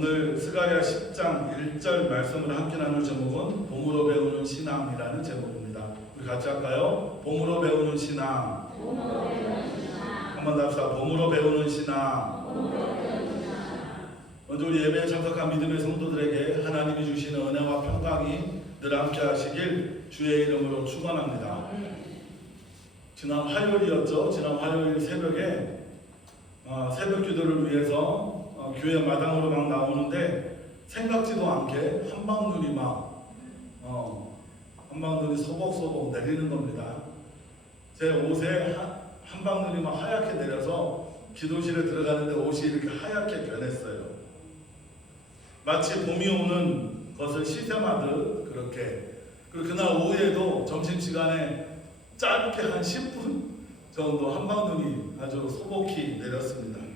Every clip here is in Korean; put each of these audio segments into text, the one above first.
오늘 스가랴 10장 1절 말씀을 함께 나눌 제목은 봄으로 배우는 신앙이라는 제목입니다. 우리 같이 할까요? 봄으로 배우는 신앙. 한번 더 합시다. 봄으로 배우는 신앙. 먼저 우리 예배에 참석한 믿음의 성도들에게 하나님이 주시는 은혜와 평강이 늘 함께 하시길 주의 이름으로 축원합니다. 지난 화요일이었죠. 지난 화요일 새벽에 새벽 기도를 위해서 교회 마당으로 막 나오는데 생각지도 않게 한방눈이 한방눈이 소복소복 내리는 겁니다. 제 옷에 한방눈이 막 하얗게 내려서 기도실에 들어가는데 옷이 이렇게 하얗게 변했어요. 마치 봄이 오는 것을 시샘하듯 그렇게. 그리고 그날 오후에도 점심시간에 짧게 한 10분 정도 한방눈이 아주 소복히 내렸습니다.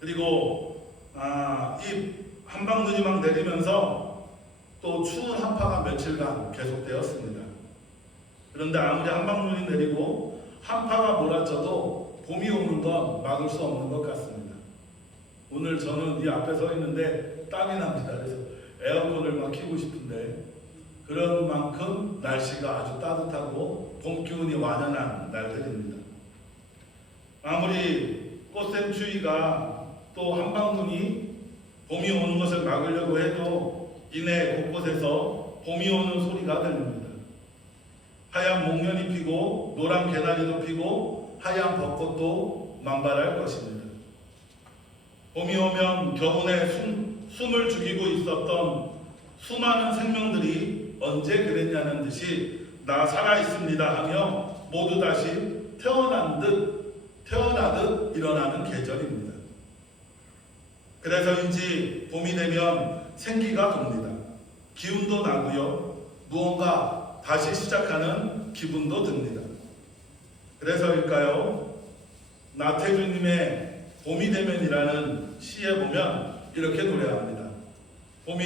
그리고 이 한방눈이 막 내리면서 또 추운 한파가 며칠간 계속되었습니다. 그런데 아무리 한방눈이 내리고 한파가 몰아쳐도 봄이 오는 건 막을 수 없는 것 같습니다. 오늘 저는 이 앞에 서 있는데 땀이 납니다. 그래서 에어컨을 막 켜고 싶은데 그런 만큼 날씨가 아주 따뜻하고 봄 기운이 완연한 날들입니다. 아무리 꽃샘추위가 또 한방눈이 봄이 오는 것을 막으려고 해도 이내 곳곳에서 봄이 오는 소리가 들립니다. 하얀 목련이 피고 노란 개나리도 피고 하얀 벚꽃도 만발할 것입니다. 봄이 오면 겨우내 숨을 죽이고 있었던 수많은 생명들이 언제 그랬냐는 듯이 나 살아있습니다 하며 모두 다시 태어나듯 일어나는 계절입니다. 그래서인지 봄이 되면 생기가 돕니다. 기운도 나고요. 무언가 다시 시작하는 기분도 듭니다. 그래서일까요? 나태주님의 봄이 되면이라는 시에 보면 이렇게 노래합니다. 봄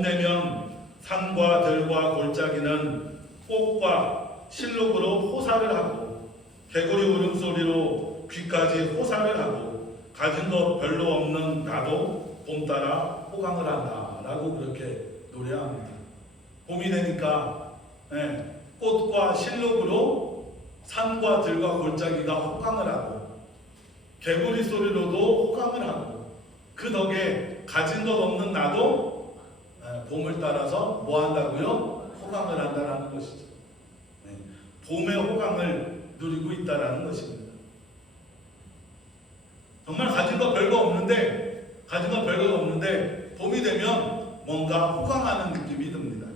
되면 산과 들과 골짜기는 꽃과 실록으로 호사를 하고 개구리 울음소리로 귀까지 호사를 하고 가진 것 별로 없는 나도 봄 따라 호강을 한다 라고 그렇게 노래합니다. 봄이 되니까 꽃과 실록으로 산과 들과 골짜기가 호강을 하고 개구리 소리로도 호강을 하고 그 덕에 가진 것 없는 나도 봄을 따라서 뭐 한다고요? 호강을 한다라는 것이죠. 봄의 호강을 누리고 있다라는 것입니다. 정말 가진 거 별거 없는데 봄이 되면 뭔가 호강하는 느낌이 듭니다.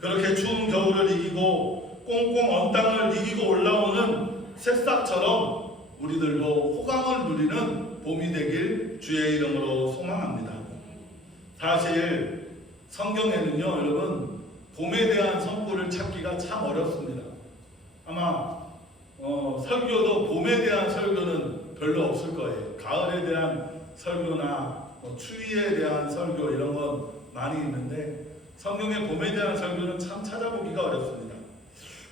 그렇게 추운 겨울을 이기고 꽁꽁 언 땅을 이기고 올라오는 새싹처럼 우리들도 호강을 누리는 봄이 되길 주의 이름으로 소망합니다. 사실 성경에는요, 여러분, 봄에 대한 선구를 찾기가 참 어렵습니다. 아마 설교도 봄에 대한 설교는 별로 없을 거예요. 가을에 대한 설교나 추위에 대한 설교 이런 건 많이 있는데 성경의 봄에 대한 설교는 참 찾아보기가 어렵습니다.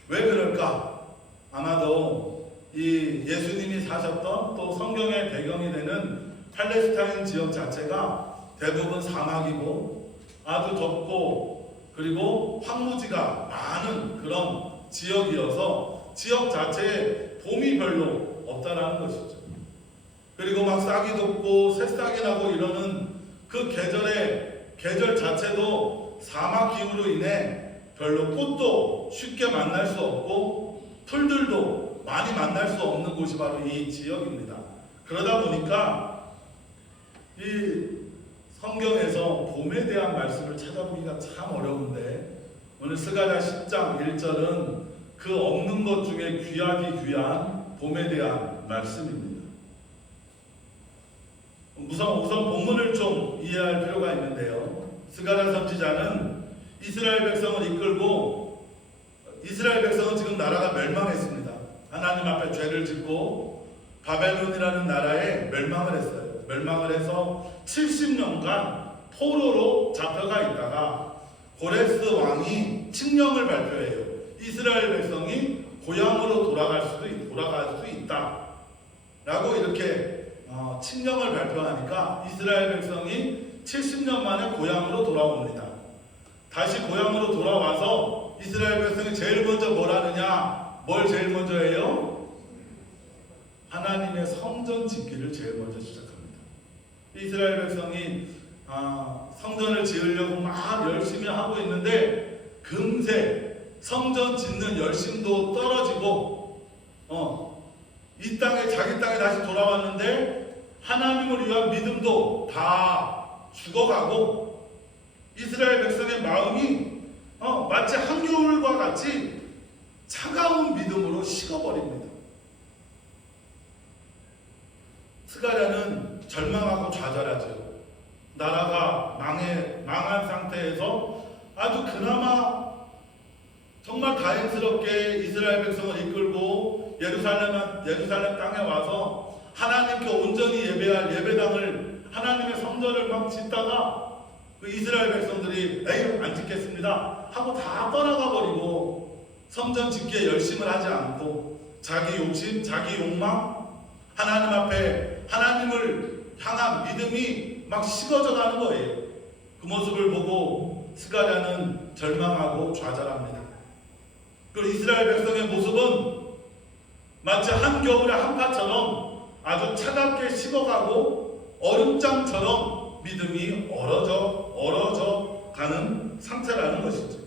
왜 그럴까? 아마도 이 예수님이 사셨던 또 성경의 배경이 되는 팔레스타인 지역 자체가 대부분 사막이고 아주 덥고 그리고 황무지가 많은 그런 지역이어서 지역 자체에 봄이 별로 없다라는 것이죠. 그리고 막 싹이 돋고 새싹이 나고 이러는 그 계절 자체도 사막 기후로 인해 별로 꽃도 쉽게 만날 수 없고 풀들도 많이 만날 수 없는 곳이 바로 이 지역입니다. 그러다 보니까 이 성경에서 봄에 대한 말씀을 찾아보기가 참 어려운데 오늘 스가랴 10장 1절은 그 없는 것 중에 귀하디 귀한 봄에 대한 말씀입니다. 우선 본문을 좀 이해할 필요가 있는데요. 스가랴 선지자는 이스라엘 백성을 이끌고 이스라엘 백성은 지금 나라가 멸망했습니다. 하나님 앞에 죄를 짓고 바벨론이라는 나라에 멸망을 했어요. 멸망을 해서 70년간 포로로 잡혀가 있다가 고레스 왕이 칙령을 발표해요. 이스라엘 백성이 고향으로 돌아갈 수 있다 라고 이렇게 칙령을 발표하니까 이스라엘 백성이 70년 만에 고향으로 돌아옵니다. 다시 고향으로 돌아와서 이스라엘 백성이 제일 먼저 뭘 하느냐? 뭘 제일 먼저 해요? 하나님의 성전 짓기를 제일 먼저 시작합니다. 이스라엘 백성이 성전을 지으려고 막 열심히 하고 있는데 금세 성전 짓는 열심도 떨어지고 이 땅에 자기 땅에 다시 돌아왔는데 하나님을 위한 믿음도 다 죽어가고 이스라엘 백성의 마음이 마치 한겨울과 같이 차가운 믿음으로 식어버립니다. 스가랴는 절망하고 좌절하죠. 나라가 망한 상태에서 아주 그나마 정말 다행스럽게 이스라엘 백성을 이끌고 예루살렘 땅에 와서 하나님께 온전히 예배할 예배당을 하나님의 성전을 막 짓다가 그 이스라엘 백성들이 에이 안 짓겠습니다 하고 다 떠나가 버리고 성전 짓기에 열심을 하지 않고 자기 욕심, 자기 욕망, 하나님 앞에 하나님을 향한 믿음이 막 식어져 가는 거예요. 그 모습을 보고 스가랴는 절망하고 좌절합니다. 그리고 이스라엘 백성의 모습은 마치 한겨울의 한파처럼 아주 차갑게 식어가고 얼음장처럼 믿음이 얼어져 가는 상태라는 것이죠.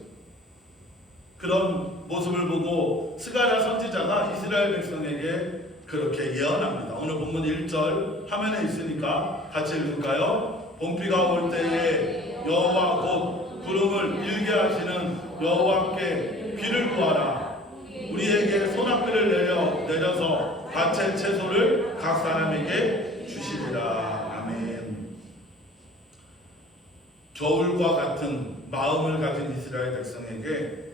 그런 모습을 보고 스가랴 선지자가 이스라엘 백성에게 그렇게 예언합니다. 오늘 본문 1절 화면에 있으니까 같이 읽을까요? 봄비가 올 때에 여호와 곧 구름을 일게 하시는 여호와께 귀를 구하라. 우리에게 소낙비를 내려서 밭의 채소를 각 사람에게 주시리라. 아멘. 겨울과 같은 마음을 가진 이스라엘 백성에게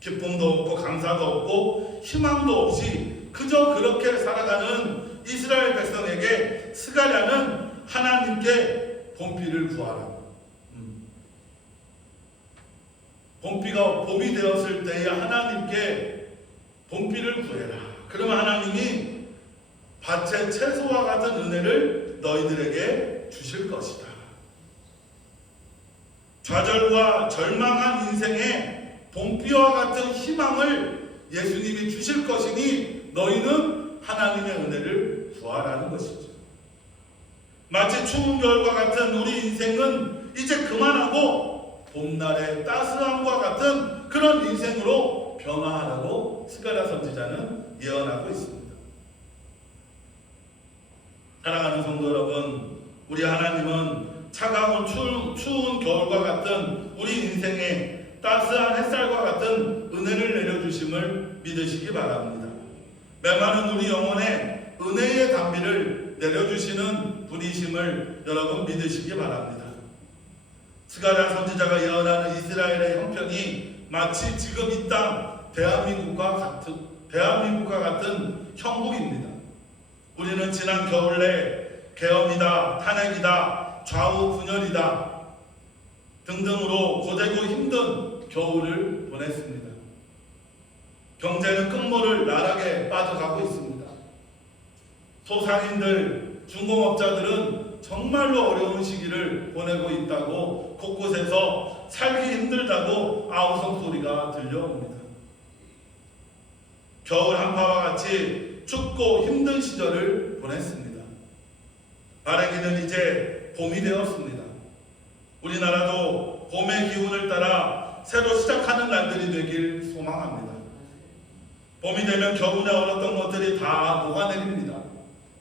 기쁨도 없고 감사도 없고 희망도 없이 그저 그렇게 살아가는 이스라엘 백성에게 스가랴는 하나님께 봄비를 구하라. 봄이 되었을 때에 하나님께 봄비를 구해라. 그러면 하나님이 밭의 채소와 같은 은혜를 너희들에게 주실 것이다. 좌절과 절망한 인생에 봄비와 같은 희망을 예수님이 주실 것이니 너희는 하나님의 은혜를 구하라는 것이죠. 마치 추운 겨울과 같은 우리 인생은 이제 그만하고 봄날의 따스함과 같은 그런 인생으로 변화하라고 스가랴 선지자는 예언하고 있습니다. 사랑하는 성도 여러분, 우리 하나님은 차가운 추운 겨울과 같은 우리 인생에 따스한 햇살과 같은 은혜를 내려주심을 믿으시기 바랍니다. 메마른 우리 영혼에 은혜의 단비를 내려주시는 분이심을 여러분 믿으시기 바랍니다. 스가랴 선지자가 예언하는 이스라엘의 형편이 마치 지금 이 땅 대한민국과 같은 형국입니다. 우리는 지난 겨울에 계엄이다, 탄핵이다, 좌우 분열이다 등등으로 고되고 힘든 겨울을 보냈습니다. 경제는 끝모를 나락에 빠져가고 있습니다. 소상인들, 중공업자들은 정말로 어려운 시기를 보내고 있다고 곳곳에서 살기 힘들다고 아우성 소리가 들려옵니다. 겨울 한파와 같이 춥고 힘든 시절을 보냈습니다. 바라기는 이제 봄이 되었습니다. 우리나라도 봄의 기운을 따라 새로 시작하는 날들이 되길 소망합니다. 봄이 되면 겨우내 얼었던 것들이 다 녹아내립니다.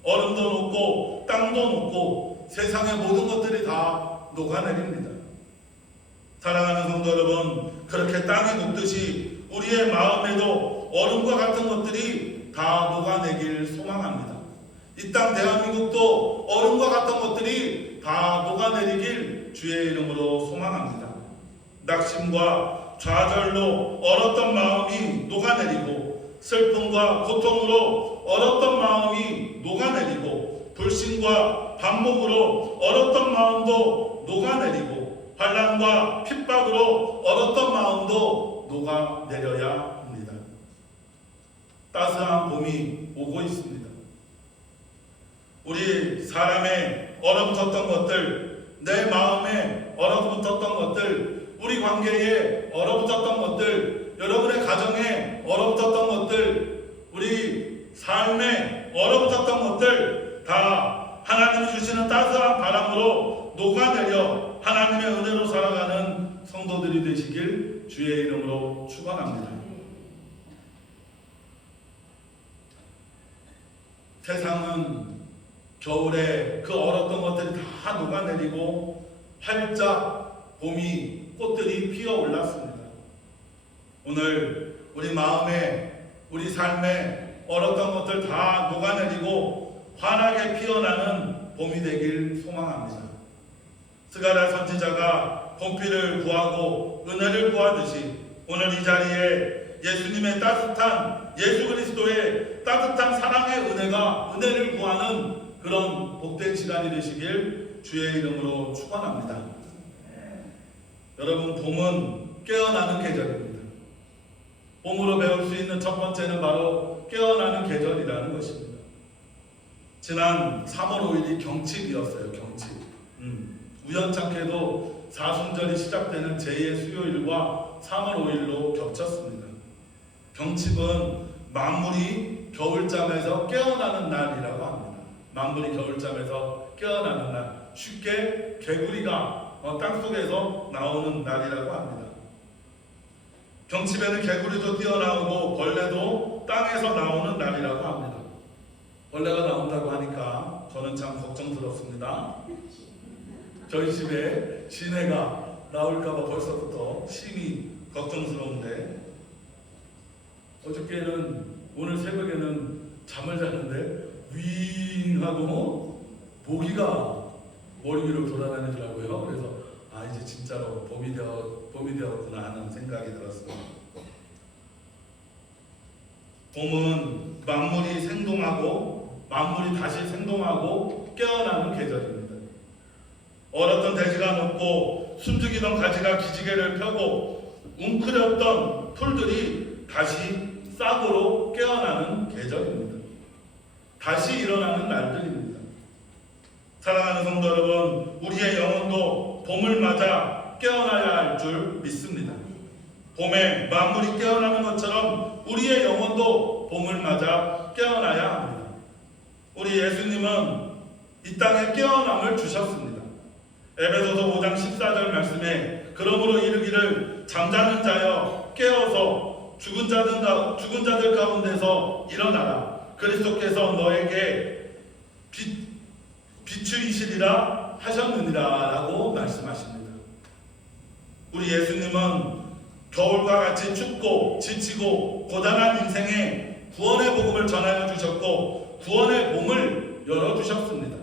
얼음도 녹고 땅도 녹고 세상의 모든 것들이 다 녹아내립니다. 사랑하는 성도 여러분, 그렇게 땅이 녹듯이 우리의 마음에도 얼음과 같은 것들이 다 녹아내길 소망합니다. 이 땅 대한민국도 얼음과 같은 것들이 다 녹아내리길 주의 이름으로 소망합니다. 낙심과 좌절로 얼었던 마음이 녹아내리고 슬픔과 고통으로 얼었던 마음이 녹아내리고 불신과 반목으로 얼었던 마음도 녹아내리고 환난과 핍박으로 얼었던 마음도 녹아내려야 합니다. 따스한 봄이 오고 있습니다. 우리 사람의 얼어붙었던 것들, 내 마음에 얼어붙었던 것들, 우리 관계에 얼어붙었던 것들, 여러분의 가정에 얼어붙었던 것들, 우리 삶에 얼어붙었던 것들 다 하나님이 주시는 따스한 바람으로 녹아내려 하나님의 은혜로 살아가는 성도들이 되시길 주의 이름으로 축원합니다. 세상은 겨울에 그 얼었던 것들이 다 녹아내리고 활짝 봄이 꽃들이 피어 올랐습니다. 오늘 우리 마음에 우리 삶에 얼었던 것들 다 녹아내리고 환하게 피어나는 봄이 되길 소망합니다. 스가랴 선지자가 봄비를 구하고 은혜를 구하듯이 오늘 이 자리에 예수님의 따뜻한 예수 그리스도의 따뜻한 사랑의 은혜를 구하는 그런 복된 시간이 되시길 주의 이름으로 축원합니다. 여러분, 봄은 깨어나는 계절입니다. 봄으로 배울 수 있는 첫 번째는 바로 깨어나는 계절이라는 것입니다. 지난 3월 5일이 경칩이었어요. 경칩. 우연찮게도 사순절이 시작되는 제2의 수요일과 3월 5일로 겹쳤습니다. 경칩은 만물이 겨울잠에서 깨어나는 날이라고 합니다. 만물이 겨울잠에서 깨어나는 날, 쉽게 개구리가 땅속에서 나오는 날이라고 합니다. 경칩에는 개구리도 뛰어나오고 벌레도 땅에서 나오는 날이라고 합니다. 벌레가 나온다고 하니까 저는 참 걱정스럽습니다. 저희 집에 시내가 나올까봐 벌써부터 심히 걱정스러운데, 어저께는 오늘 새벽에는 잠을 잤는데 윙 하고 모기가 머리 위로 돌아다니더라고요. 그래서 이제 진짜로 봄이 되었구나 하는 생각이 들었습니다. 봄은 만물이 생동하고 만물이 다시 생동하고 깨어나는 계절입니다. 얼었던 대지가 녹고 숨죽이던 가지가 기지개를 펴고 웅크렸던 풀들이 다시 싹으로 깨어나는 계절입니다. 다시 일어나는 날들입니다. 사랑하는 성도 여러분, 우리의 영혼도 봄을 맞아 깨어나야 할 줄 믿습니다. 봄에 만물이 깨어나는 것처럼 우리의 영혼도 봄을 맞아 깨어나야 합니다. 우리 예수님은 이 땅에 깨어남을 주셨습니다. 에베소서 5장 14절 말씀에 그러므로 이르기를 잠자는 자여 깨어서 죽은 자들 가운데서 일어나라. 그리스도께서 너에게 비추이시리라 하셨느니라 라고 말씀하십니다. 우리 예수님은 겨울과 같이 춥고 지치고 고단한 인생에 구원의 복음을 전하여 주셨고 구원의 봄을 열어주셨습니다.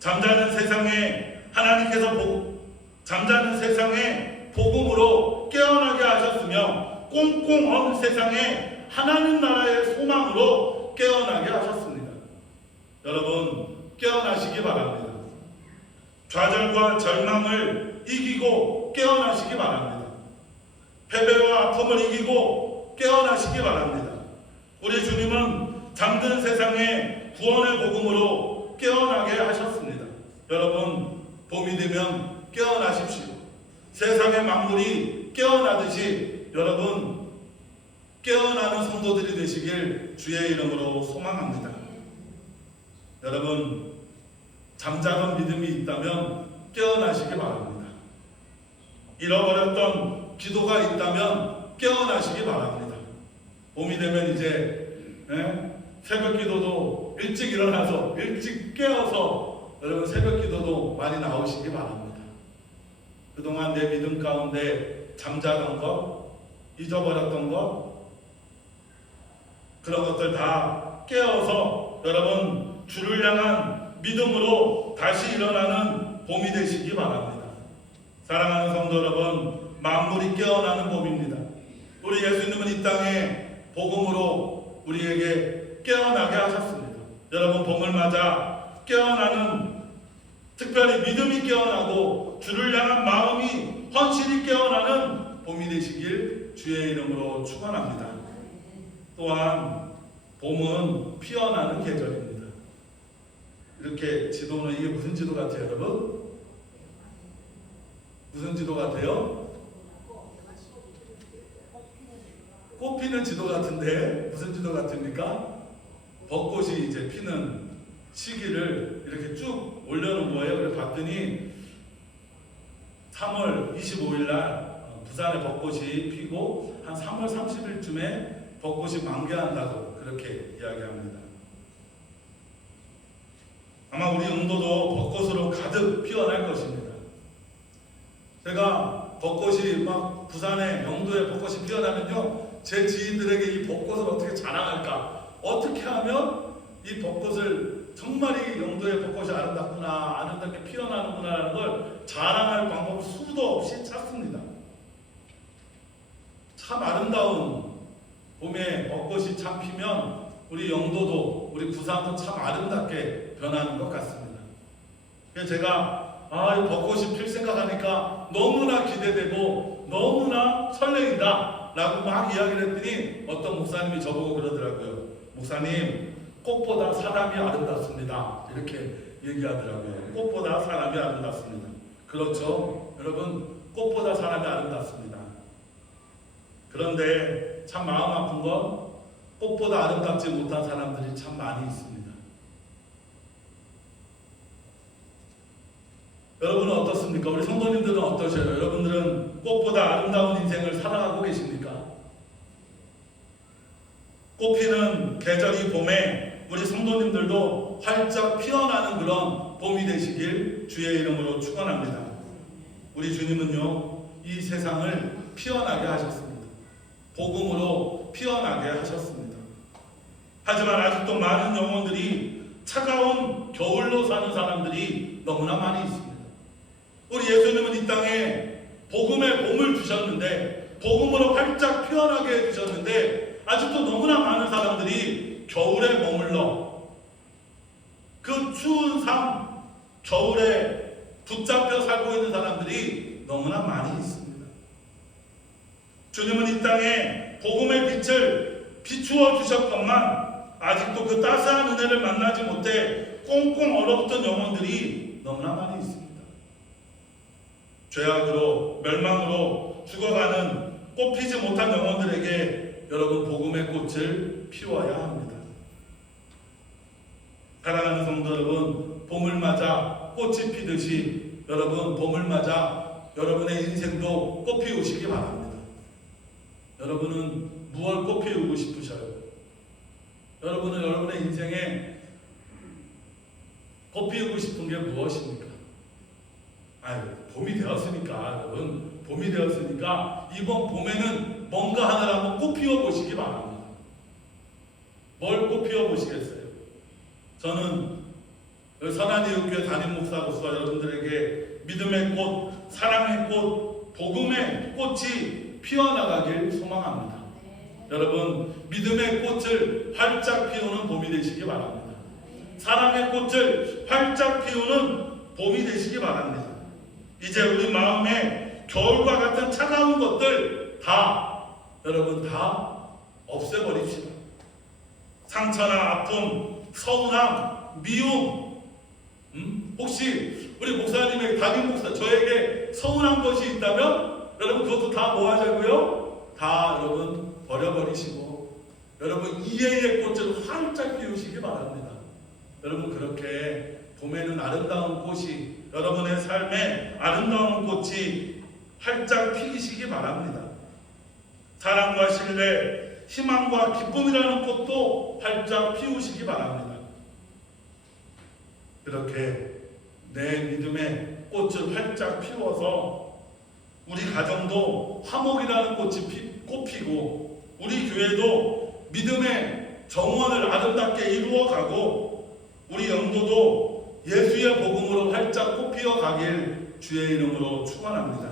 잠자는 세상에 잠자는 세상에 복음으로 깨어나게 하셨으며 꽁꽁 언 세상에 하나님 나라의 소망으로 깨어나게 하셨습니다. 여러분, 깨어나시기 바랍니다. 좌절과 절망을 이기고 깨어나시기 바랍니다. 패배와 아픔을 이기고 깨어나시기 바랍니다. 우리 주님은 잠든 세상에 구원의 복음으로 깨어나게 하셨습니다. 여러분, 봄이 되면 깨어나십시오. 세상의 만물이 깨어나듯이 여러분 깨어나는 성도들이 되시길 주의 이름으로 소망합니다. 여러분, 잠자던 믿음이 있다면 깨어나시기 바랍니다. 잃어버렸던 기도가 있다면 깨어나시기 바랍니다. 봄이 되면 이제 새벽 기도도 일찍 일어나서 일찍 깨어서 여러분 새벽 기도도 많이 나오시기 바랍니다. 그동안 내 믿음 가운데 잠자던 것, 잊어버렸던 것, 그런 것들 다 깨어서 여러분 주를 향한 믿음으로 다시 일어나는 봄이 되시기 바랍니다. 사랑하는 성도 여러분, 만물이 깨어나는 봄입니다. 우리 예수님은 이 땅에 복음으로 우리에게 깨어나게 하셨습니다. 여러분, 봄을 맞아 깨어나는, 특별히 믿음이 깨어나고 주를 향한 마음이 헌신이 깨어나는 봄이 되시길 주의 이름으로 축원합니다. 또한 봄은 피어나는 계절입니다. 이렇게 지도는 이게 무슨 지도 같아요, 여러분? 무슨 지도 같아요? 꽃피는 지도 같은데 무슨 지도 같습니까? 벚꽃이 이제 피는 시기를 이렇게 쭉 올려놓은 거예요. 그래서 봤더니 3월 25일 날 부산에 벚꽃이 피고 한 3월 30일쯤에 벚꽃이 만개한다고 그렇게 이야기합니다. 아마 우리 영도도 벚꽃으로 가득 피어날 것입니다. 제가 벚꽃이 막 부산에 영도에 벚꽃이 피어나면요, 제 지인들에게 이 벚꽃을 어떻게 자랑할까, 어떻게 하면 이 벚꽃을 정말 이 영도의 벚꽃이 아름답구나, 아름답게 피어나는구나라는 걸 자랑할 방법을 수도 없이 찾습니다. 참 아름다운 봄에 벚꽃이 참 피면 우리 영도도 우리 부산도 참 아름답게 변하는 것 같습니다. 그래서 제가 이 벚꽃이 필 생각하니까 너무나 기대되고 너무나 설레인다 라고 막 이야기를 했더니 어떤 목사님이 저보고 그러더라고요. 목사님, 꽃보다 사람이 아름답습니다. 이렇게 얘기하더라고요. 꽃보다 사람이 아름답습니다. 그렇죠. 여러분, 꽃보다 사람이 아름답습니다. 그런데 참 마음 아픈 건 꽃보다 아름답지 못한 사람들이 참 많이 있습니다. 여러분은 어떻습니까? 우리 성도님들은 어떠셔요? 여러분들은 꽃보다 아름다운 인생을 살아가고 계십니까? 꽃피는 계절이 봄에 우리 성도님들도 활짝 피어나는 그런 봄이 되시길 주의 이름으로 축원합니다. 우리 주님은요, 이 세상을 피어나게 하셨습니다. 복음으로 피어나게 하셨습니다. 하지만 아직도 많은 영혼들이 차가운 겨울로 사는 사람들이 너무나 많이 있습니다. 우리 예수님은 이 땅에 복음의 봄을 주셨는데, 복음으로 활짝 피어나게 해주셨는데, 아직도 너무나 많은 사람들이 겨울에 머물러 그 추운 삶, 겨울에 붙잡혀 살고 있는 사람들이 너무나 많이 있습니다. 주님은 이 땅에 복음의 빛을 비추어 주셨건만 아직도 그 따스한 은혜를 만나지 못해 꽁꽁 얼어붙은 영혼들이 너무나 많이 있습니다. 죄악으로 멸망으로 죽어가는 꽃피지 못한 영혼들에게 여러분, 복음의 꽃을 피워야 합니다. 사랑하는 성도 여러분, 봄을 맞아 꽃이 피듯이 여러분, 봄을 맞아 여러분의 인생도 꽃 피우시기 바랍니다. 여러분은 무엇 꽃 피우고 싶으셔요? 여러분은 여러분의 인생에 꽃 피우고 싶은 게 무엇입니까? 봄이 되었으니까, 여러분, 봄이 되었으니까 이번 봄에는 뭔가 하나를 한번 꽃 피워보시기 바랍니다. 뭘 꽃 피워보시겠어요? 저는 선한이웃교회 담임 목사로서 여러분들에게 믿음의 꽃, 사랑의 꽃, 복음의 꽃이 피어나가길 소망합니다. 여러분, 믿음의 꽃을 활짝 피우는 봄이 되시기 바랍니다. 사랑의 꽃을 활짝 피우는 봄이 되시기 바랍니다. 이제 우리 마음에 겨울과 같은 차가운 것들 여러분 다 없애버립시다. 상처나 아픔, 서운함, 미움, 혹시 우리 목사님에게, 담임 목사, 저에게 서운한 것이 있다면 여러분 그것도 다 뭐 하자고요? 다 여러분 버려버리시고 여러분 이해의 꽃을 활짝 피우시기 바랍니다. 여러분, 그렇게 봄에는 아름다운 꽃이, 여러분의 삶에 아름다운 꽃이 활짝 피시기 바랍니다. 사랑과 신뢰, 희망과 기쁨이라는 꽃도 활짝 피우시기 바랍니다. 그렇게 내 믿음의 꽃을 활짝 피워서 우리 가정도 화목이라는 꽃이 피고, 우리 교회도 믿음의 정원을 아름답게 이루어가고, 우리 영도도 예수의 복음으로 활짝 꽃피어 가길 주의 이름으로 축원합니다.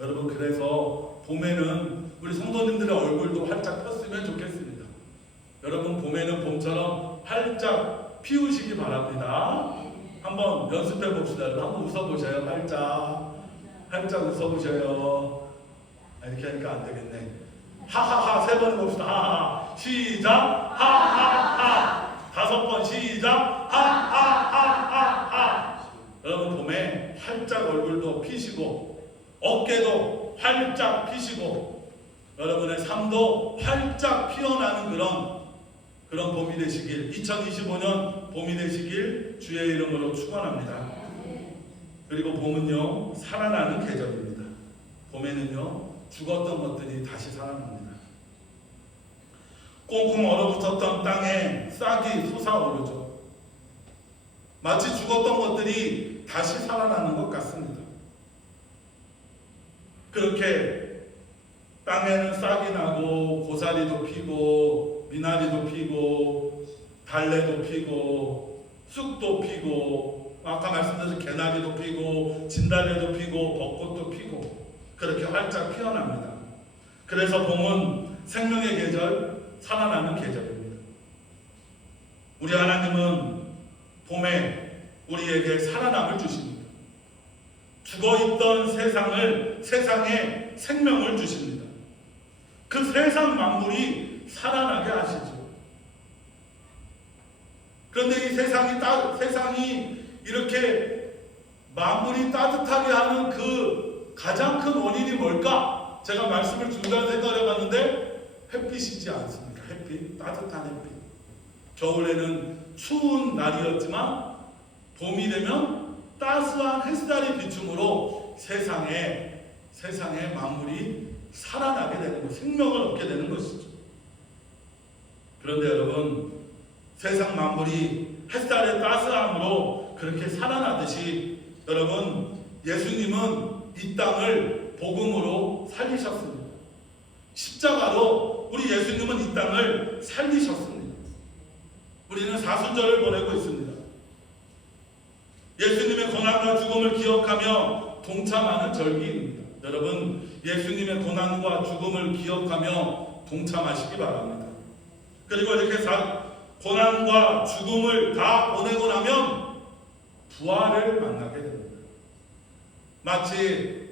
여러분, 그래서 봄에는 우리 성도님들의 얼굴도 활짝 폈으면 좋겠습니다. 여러분, 봄에는 봄처럼 활짝 피우시기 바랍니다. 한번 연습해 봅시다. 한번 웃어보셔요. 활짝 웃어보셔요. 이렇게 하니까 안 되겠네. 하하하 3번 해봅시다. 하하하. 시작. 하하하. 5번 시작. 여러분 봄에 활짝 얼굴도 피시고 어깨도 활짝 피시고 여러분의 삶도 활짝 피어나는 그런 봄이 되시길 2025년 봄이 되시길 주의 이름으로 축원합니다. 그리고 봄은요 살아나는 계절입니다. 봄에는요 죽었던 것들이 다시 살아납니다. 꽁꽁 얼어붙었던 땅에 싹이 솟아오르죠. 마치 죽었던 것들이 다시 살아나는 것 같습니다. 그렇게 땅에는 싹이 나고 고사리도 피고 미나리도 피고 달래도 피고 쑥도 피고 아까 말씀드린 개나리도 피고 진달래도 피고 벚꽃도 피고 그렇게 활짝 피어납니다. 그래서 봄은 생명의 계절, 살아나는 계절입니다. 우리 하나님은 봄에 우리에게 살아남을 주십니다. 죽어있던 세상에 생명을 주십니다. 그 세상 만물이 살아나게 하시죠. 그런데 이 세상이 이렇게 만물이 따뜻하게 하는 그 가장 큰 원인이 뭘까? 제가 말씀을 중간에 생각을 해봤는데 햇빛이지 않습니까? 햇빛, 따뜻한 햇빛. 겨울에는 추운 날이었지만 봄이 되면 따스한 햇살이 비춤으로 세상의 만물이 살아나게 되는 것, 생명을 얻게 되는 것이죠. 그런데 여러분, 세상 만물이 햇살의 따스함으로 그렇게 살아나듯이 여러분, 예수님은 이 땅을 복음으로 살리셨습니다. 십자가로 우리 예수님은 이 땅을 살리셨습니다. 우리는 사순절을 보내고 있습니다. 예수님의 고난과 죽음을 기억하며 동참하는 절기입니다. 여러분, 예수님의 고난과 죽음을 기억하며 동참하시기 바랍니다. 그리고 이렇게 고난과 죽음을 다 보내고 나면 부활을 만나게 됩니다. 마치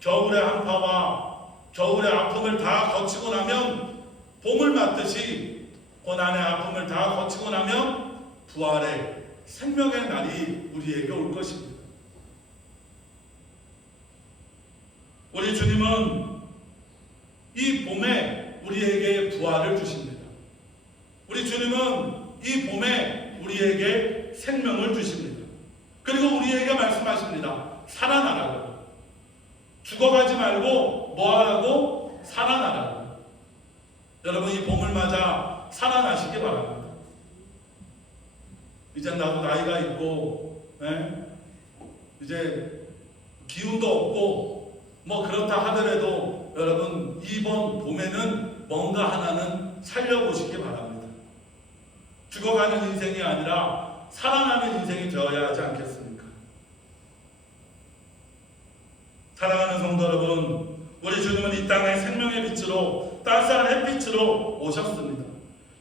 겨울의 한파와 겨울의 아픔을 다 거치고 나면 봄을 맞듯이 고난의 아픔을 다 거치고 나면 부활의 생명의 날이 우리에게 올 것입니다. 우리 주님은 이 봄에 우리에게 부활을 주십니다. 우리 주님은 이 봄에 우리에게 생명을 주십니다. 그리고 우리에게 말씀하십니다. 살아나라고. 죽어가지 말고 뭐하라고? 살아나라고. 여러분, 이 봄을 맞아 살아나시기 바랍니다. 이제 나도 나이가 있고 이제 기운도 없고 뭐 그렇다 하더라도 여러분, 이번 봄에는 뭔가 하나는 살려보시기 바랍니다. 죽어가는 인생이 아니라 살아나는 인생이 되어야 하지 않겠습니까? 사랑하는 성도 여러분, 우리 주님은 이 땅에 생명의 빛으로 따스한 햇빛으로 오셨습니다.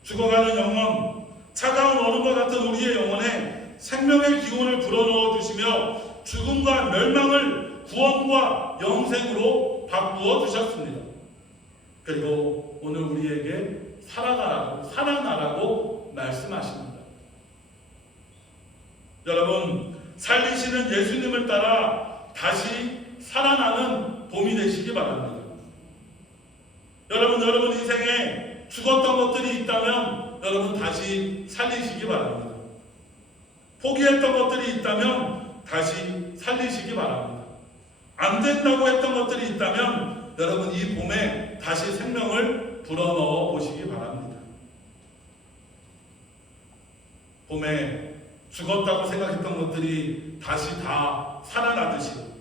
죽어가는 영혼, 차가운 얼음과 같은 우리의 영혼에 생명의 기운을 불어넣어 주시며 죽음과 멸망을 구원과 영생으로 바꾸어 주셨습니다. 그리고 오늘 우리에게 살아나라고 말씀하십니다. 여러분, 살리시는 예수님을 따라 다시 살아나는 봄이 되시기 바랍니다. 여러분 인생에 죽었던 것들이 있다면 여러분 다시 살리시기 바랍니다. 포기했던 것들이 있다면 다시 살리시기 바랍니다. 안 된다고 했던 것들이 있다면 여러분 이 봄에 다시 생명을 불어넣어 보시기 바랍니다. 봄에 죽었다고 생각했던 것들이 다시 다 살아나듯이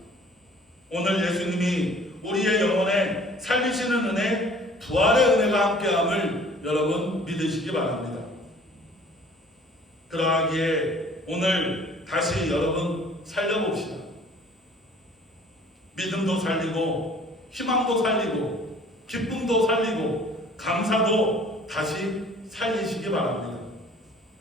오늘 예수님이 우리의 영혼에 살리시는 은혜, 부활의 은혜가 함께함을 여러분 믿으시기 바랍니다. 그러하기에 오늘 다시 여러분 살려봅시다. 믿음도 살리고 희망도 살리고 기쁨도 살리고 감사도 다시 살리시기 바랍니다.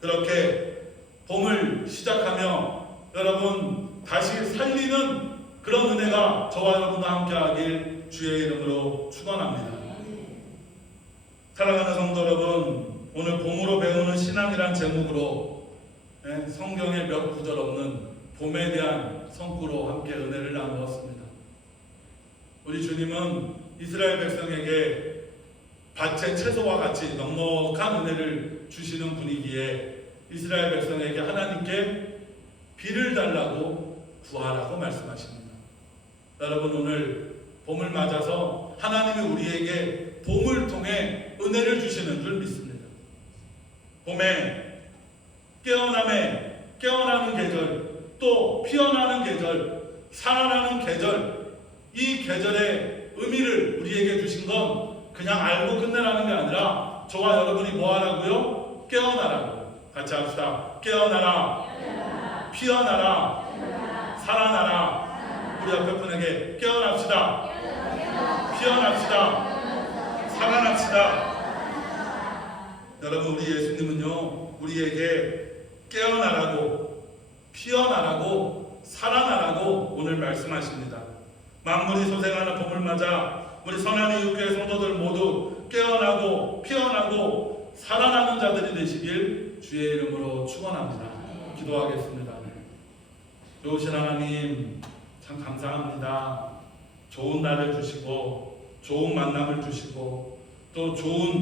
그렇게 봄을 시작하며 여러분 다시 살리는 그런 은혜가 저와 여러분과 함께하길 주의 이름으로 축원합니다. 사랑하는 성도 여러분, 오늘 봄으로 배우는 신앙이란 제목으로 성경에 몇 구절 없는 봄에 대한 성구로 함께 은혜를 나누었습니다. 우리 주님은 이스라엘 백성에게 밭의 채소와 같이 넉넉한 은혜를 주시는 분이기에 이스라엘 백성에게 하나님께 비를 달라고 구하라고 말씀하십니다. 여러분, 오늘 봄을 맞아서 하나님이 우리에게 봄을 통해 은혜를 주시는 줄 믿습니다. 봄에 깨어나는 계절, 또 피어나는 계절, 살아나는 계절, 이 계절의 의미를 우리에게 주신 건 그냥 알고 끝내라는 게 아니라 저와 여러분이 뭐 하라고요? 깨어나라고. 같이 합시다. 깨어나라, 피어나라, 살아나라. 우리 옆에 분에게 깨어납시다, 피어납시다, 살아납시다. 여러분, 우리 예수님은요, 우리에게 깨어나라고, 피어나라고, 살아나라고 오늘 말씀하십니다. 만물이 소생하는 봄을 맞아 우리 선한 이웃교회 성도들 모두 깨어나고 피어나고 살아나는 자들이 되시길 주의 이름으로 축원합니다. 기도하겠습니다. 좋으신 하나님, 참 감사합니다. 좋은 날을 주시고 좋은 만남을 주시고 또 좋은